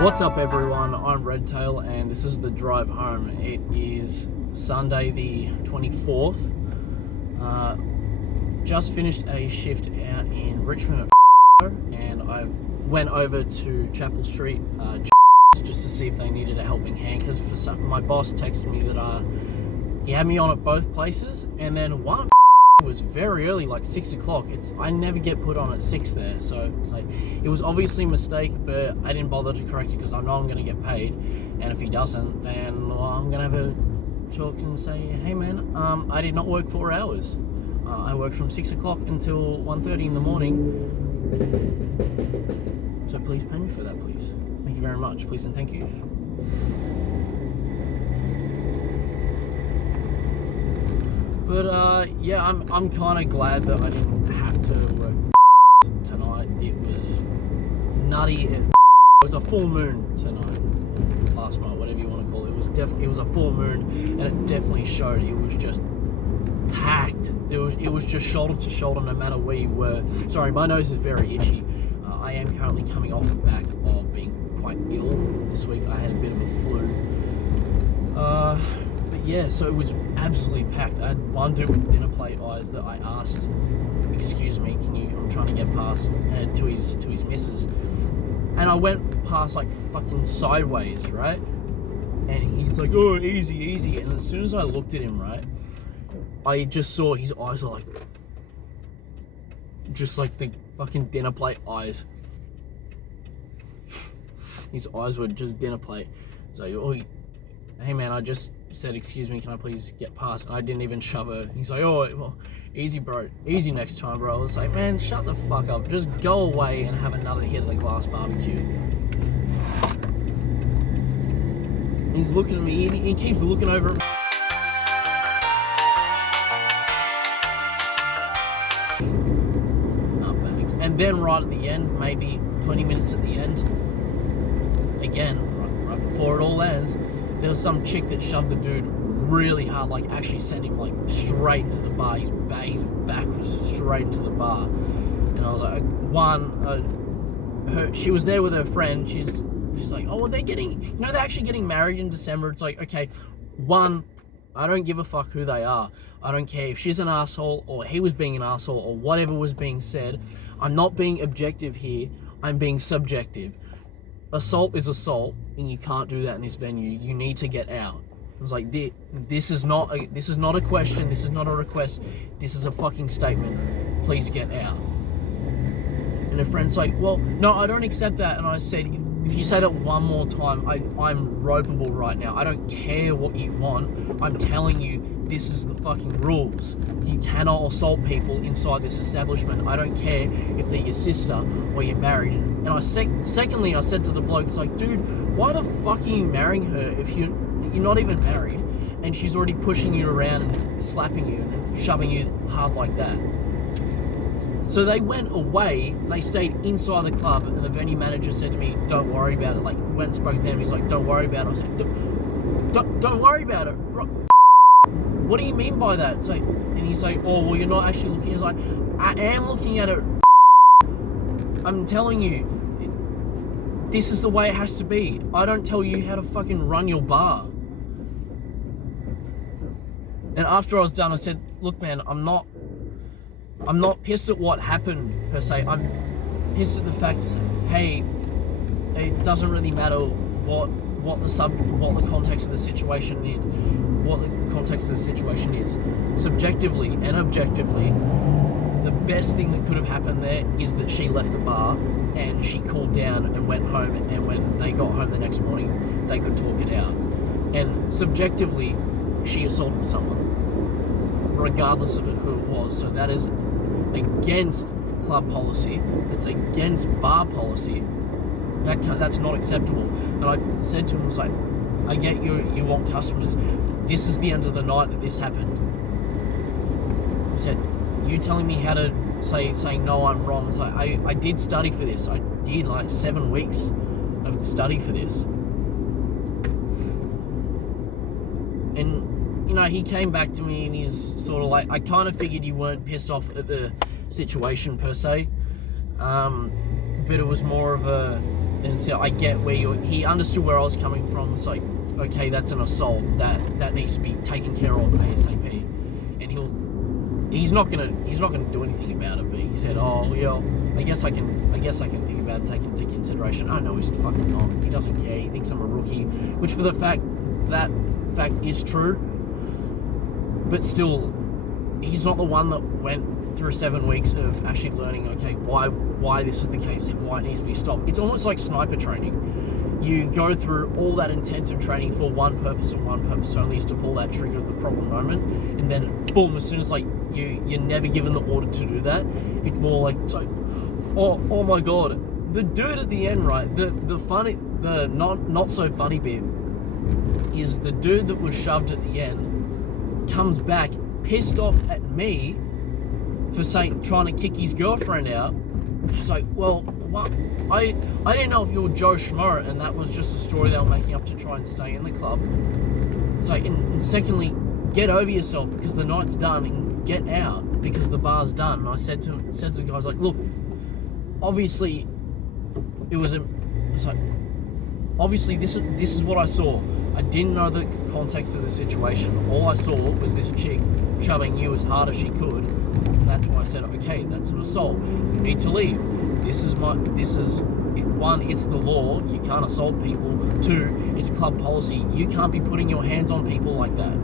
What's up everyone, I'm Redtail and this is the drive home. It is Sunday the 24th. Just finished a shift out in Richmond and I went over to Chapel Street just to see if they needed a helping hand, because my boss texted me that he had me on at both places, and then one was very early, like 6 o'clock. I never get put on at 6 there, so it's like, it was obviously a mistake, but I didn't bother to correct it because I know I'm going to get paid, and if he doesn't, then I'm going to have a talk and say, hey man, I did not work 4 hours. I worked from 6 o'clock until 1:30 in the morning, so please pay me for that, please. Thank you very much, please and thank you. But yeah, I'm kind of glad that I didn't have to work tonight. It was nutty. It was a full moon tonight, last night, whatever you want to call it. It was a full moon, and it definitely showed. It was just packed. It was just shoulder to shoulder, no matter where you were. Sorry, my nose is very itchy. I am currently coming off the back of being quite ill this week. I had a bit of a flu. But yeah, so it was absolutely packed. I had one dude with dinner plate eyes that I asked, excuse me, I'm trying to get past to his missus. And I went past like fucking sideways, right? And he's like, oh, easy. And as soon as I looked at him, right, I just saw his eyes are like, just like the fucking dinner plate eyes. His eyes were just dinner plate. So, oh, hey man, I just said, excuse me, can I please get past? And I didn't even shove her. He's like, oh, well, easy bro, easy next time, bro. I was like, man, shut the fuck up. Just go away and have another hit of the glass barbecue. He's looking at me, he keeps looking over at me. And then right at the end, maybe 20 minutes at the end, again, right before it all ends, there was some chick that shoved the dude really hard, like actually sent him like straight to the bar. His back was straight into the bar. And I was like, she was there with her friend. She's like, oh, well, they're actually getting married in December. It's like, okay, one, I don't give a fuck who they are. I don't care if she's an asshole or he was being an asshole or whatever was being said. I'm not being objective here. I'm being subjective. Assault is assault, and you can't do that in this venue. You need to get out. It's like, this is not a question. This is not a request. This is a fucking statement. Please get out. And her friend's like, well, no, I don't accept that. And I said, if you say that one more time, I'm ropeable right now. I don't care what you want. I'm telling you, this is the fucking rules. You cannot assault people inside this establishment. I don't care if they're your sister or you're married. And secondly, I said to the bloke, it's like, dude, why the fuck are you marrying her if you're not even married and she's already pushing you around and slapping you and shoving you hard like that? So they went away, they stayed inside the club, and the venue manager said to me, don't worry about it. Like, went and spoke to them, he's like, don't worry about it. I was like, don't worry about it. What do you mean by that? So, and he's like, oh, well, you're not actually looking. He's like, I am looking at it. I'm telling you, this is the way it has to be. I don't tell you how to fucking run your bar. And after I was done, I said, look, man, I'm not pissed at what happened per se. I'm pissed at the fact that, hey, it doesn't really matter what the context of the situation is. What the context of the situation is. Subjectively and objectively, the best thing that could have happened there is that she left the bar and she cooled down and went home, and when they got home the next morning, they could talk it out. And subjectively, she assaulted someone, regardless of who it was. So that is against club policy. It's against bar policy. That's not acceptable. And I said to him, I was like, I get you want customers. This is the end of the night that this happened. I said, you telling me how to saying no, I'm wrong. It's like, I did study for this. I did like 7 weeks of study for this. And you know, he came back to me and he's sort of like, I kind of figured you weren't pissed off at the situation per se, but it was more of a, And so I get where he understood where I was coming from. It's like, okay, that's an assault that needs to be taken care of ASAP. And he's not gonna do anything about it. But he said, oh yeah, I guess I can think about it, take into consideration. Oh no, he's fucking not. He doesn't care. He thinks I'm a rookie, which for the fact is true. But still, he's not the one that went through 7 weeks of actually learning, okay, why this is the case, why it needs to be stopped. It's almost like sniper training. You go through all that intensive training for one purpose and one purpose only, is to pull that trigger at the problem moment, and then boom, as soon as like you're never given the order to do that, it's more like, it's like, oh my god, the dude at the end, right? The not so funny bit is the dude that was shoved at the end comes back pissed off at me for trying to kick his girlfriend out. She's like, well, what? I didn't know if you were Joe Schmo and that was just a story they were making up to try and stay in the club. It's like, and secondly, get over yourself because the night's done, and get out because the bar's done. And I said to the guys, like, look, obviously it's like, obviously this is what I saw. I didn't know the context of the situation. All I saw was this chick shoving you as hard as she could, and that's why I said, okay, that's an assault. You need to leave. One, it's the law. You can't assault people. Two, it's club policy. You can't be putting your hands on people like that.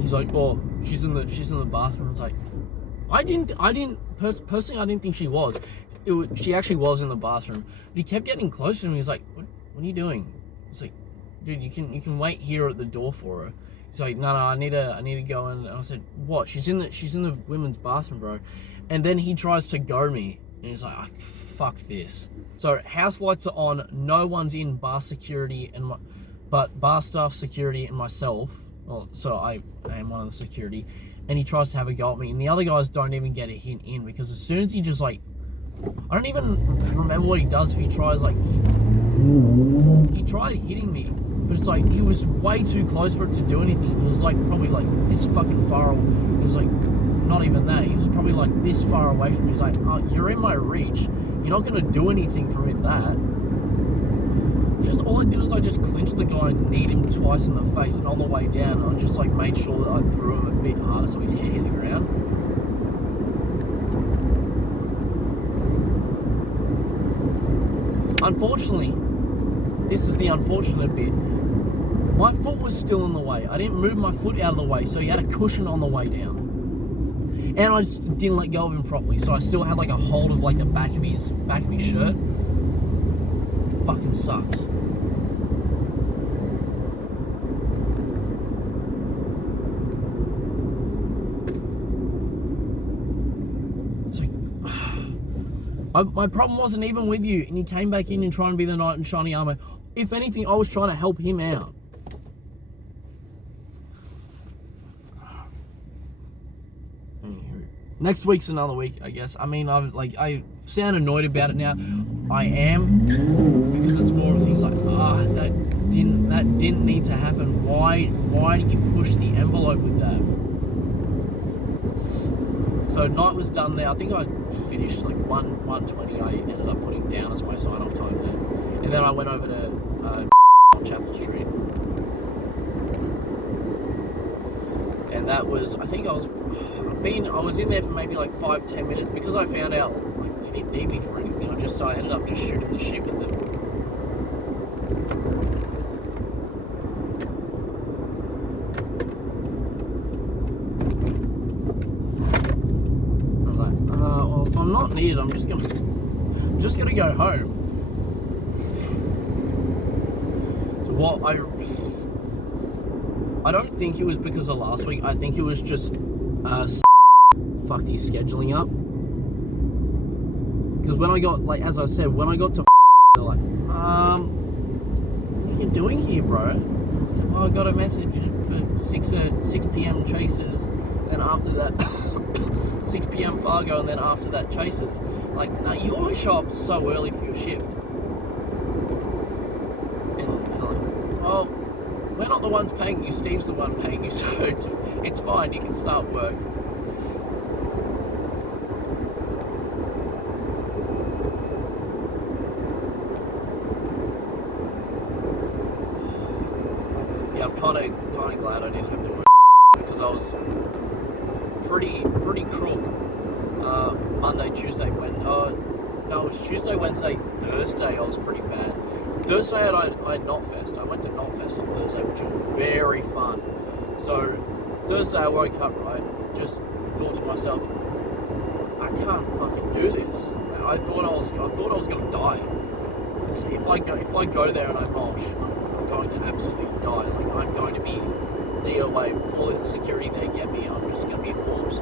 He's like, oh, she's in the bathroom. It's like, personally, I didn't think she was. She actually was in the bathroom. But he kept getting closer to me. He's like, what are you doing? It's like, dude, you can wait here at the door for her. He's like, no, I need to go in. And I said, what? She's in the women's bathroom, bro. And then he tries to go me, and he's like, oh, fuck this. So house lights are on. No one's in, bar security but bar staff, security, and myself. Well, so I am one of the security. And he tries to have a go at me, and the other guys don't even get a hint in, because as soon as he just like, I don't even remember what he does. If he tries like, he tried hitting me, but it's like he was way too close for it to do anything. It was like probably like this fucking far. It was like not even that. He was probably like this far away from me. He's like, oh, you're in my reach. You're not gonna do anything from it. Just all I did was I just clinched the guy and kneed him twice in the face, and on the way down I just like made sure that I threw him a bit harder so his head hit the ground. Unfortunately, this is the unfortunate bit. My foot was still in the way. I didn't move my foot out of the way, so he had a cushion on the way down. And I just didn't let go of him properly, so I still had like a hold of like the back of his shirt. Fucking sucks. My problem wasn't even with you, and you came back in and trying to be the knight in shiny armor. If anything, I was trying to help him out. Next week's another week, I guess. I mean, I sound annoyed about it now. I am, because it's more of things like, that didn't need to happen. Why did you push the envelope with that? So night was done there. I think I finished like 1:20. I ended up putting down as my sign-off time there, and then I went over to Chapel Street, and that was, I think I was in there for maybe like 5-10 minutes, because I found out like he didn't need me for anything. I ended up just shooting the shit with them. I was like, well, if I'm not needed, I'm just gonna go home. So what I don't think it was because of last week. I think it was just fucked his scheduling up. Because when I got, like, as I said, when I got to they're like, what are you doing here, bro? I said, well, I got a message for 6 p.m. chases, and then after that 6 p.m. Fargo, and then after that chases. Like, no, you always show up so early for your shift. And they're like, well, we're not the ones paying you, Steve's the one paying you, so it's fine, you can start work. kind of glad I didn't have to work because I was pretty crook. Monday, Tuesday, Wednesday. No, it was Tuesday, Wednesday, Thursday. I was pretty bad. Thursday I had Knotfest. I went to Knotfest on Thursday, which was very fun. So Thursday I woke up, right, just thought to myself, I can't fucking do this. I thought I was gonna die. If I go there and I mosh, I'm going to absolutely die. Like, I'm going to be DOA before the security they get me. I'm just gonna be a corpse.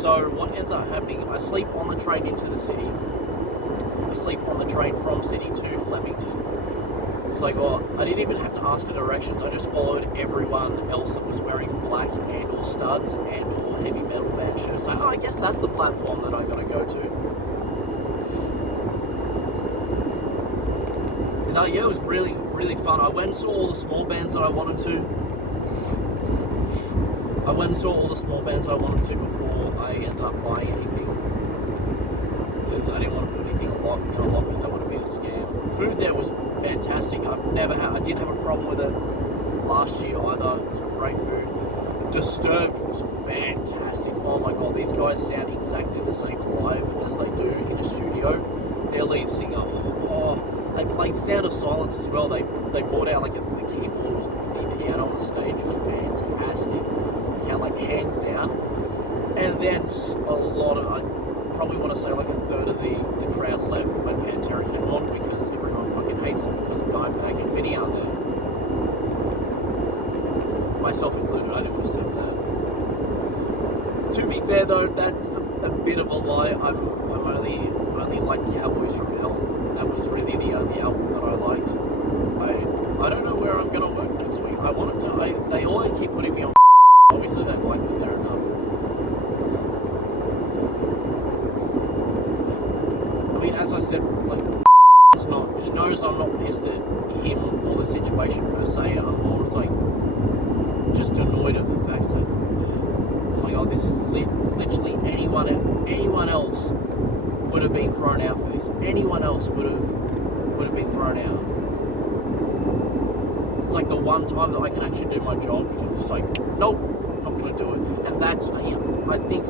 So what ends up happening? I sleep on the train into the city. I sleep on the train from City to Flemington. It's like, well, I didn't even have to ask for directions. I just followed everyone else that was wearing black and or studs and or heavy metal band shirts. Like, I guess that's the platform that I gotta go to. And yeah, it was really fun. I went and saw all the small bands that I wanted to. Before I ended up buying anything. Because I didn't want to put anything in a locker. That would have been a scam. Food there was fantastic. I didn't have a problem with it last year either. It was great food. Disturbed was fantastic. Oh my god, these guys sound exactly the same live as they do in a studio. Their lead singer, they played Sound of Silence as well. They brought out like the keyboard or the piano on the stage. It was fantastic. Like hands down. And then a lot of, I probably want to say like a third of the crowd left when Pantera came on because everyone fucking hates them because Dimebag and Vinny aren't there. Myself included, I didn't want to step for that. To be fair though, that's a bit of a lie. I'm only like Cowboys from Hell. That was really the only album that I liked. I don't know where I'm gonna work next week. I wanted to. They always keep putting me on. Obviously, they like me there enough. I mean, as I said, like, he knows I'm not pissed at him or the situation per se. I'm more like just annoyed at the fact that, oh my god, this is literally anyone else would have been thrown out for this. Anyone else would have been thrown out. It's like the one time that I can actually do my job. I'm just like, nope, not gonna do it. And that's, I think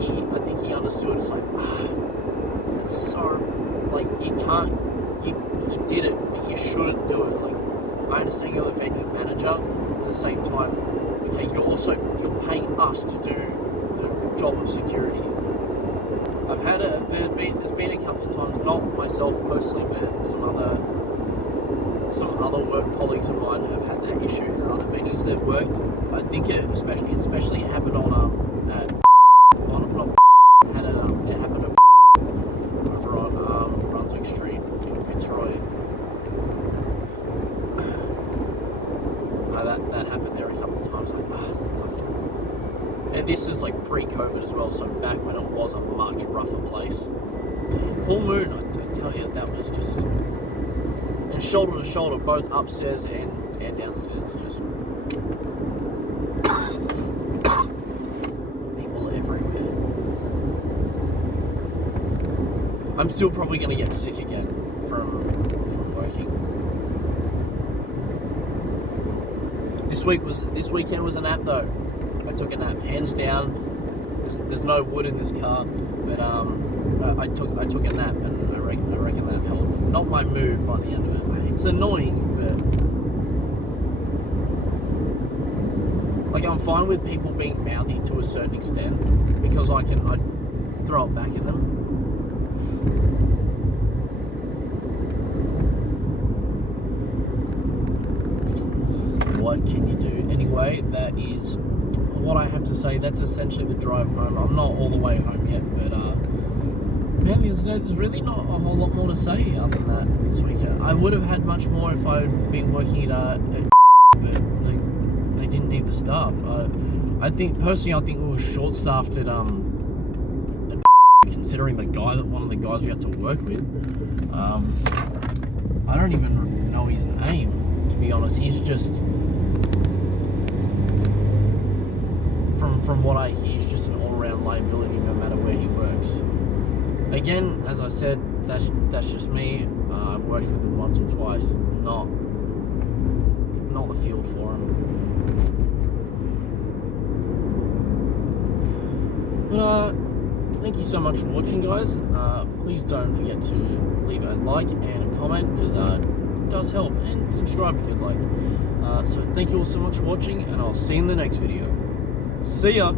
he understood. It's like, it's so, like, you did it, but you shouldn't do it. Like, I understand you're the venue manager, at the same time, okay, you're paying us to do the job of security. There's been a couple of times, not myself personally, but some other work colleagues of mine have had that issue in other venues they've worked. I think it especially happened it happened over on Brunswick Street in Fitzroy. That happened there a couple of times. Like, fucking. And this is like pre-COVID as well, so back when it was a much rougher place. Full moon, I tell you, that was just. And shoulder to shoulder, both upstairs and downstairs, just people everywhere. I'm still probably going to get sick again from working. This weekend was a nap though. I took a nap, hands down. There's no wood in this car, but I took a nap, and I reckon that helped. Not my mood by the end of it. It's annoying, but like, I'm fine with people being mouthy to a certain extent because I throw it back at them. What can you do? Anyway, that is what I have to say. That's essentially the drive home. I'm not all the way home yet, but man, there's really not a whole lot more to say other than that this weekend. I would have had much more if I'd been working at but they didn't need the staff. I think personally we were short-staffed at considering one of the guys we had to work with. I don't even know his name, to be honest. He's just, from what I hear, he's just an all-around liability no matter where he works. Again, as I said, that's just me. I've worked with him once or twice, not the field for him. thank you so much for watching, guys. Please don't forget to leave a like and a comment, because it does help, and subscribe if you'd like. So thank you all so much for watching, and I'll see you in the next video. See ya!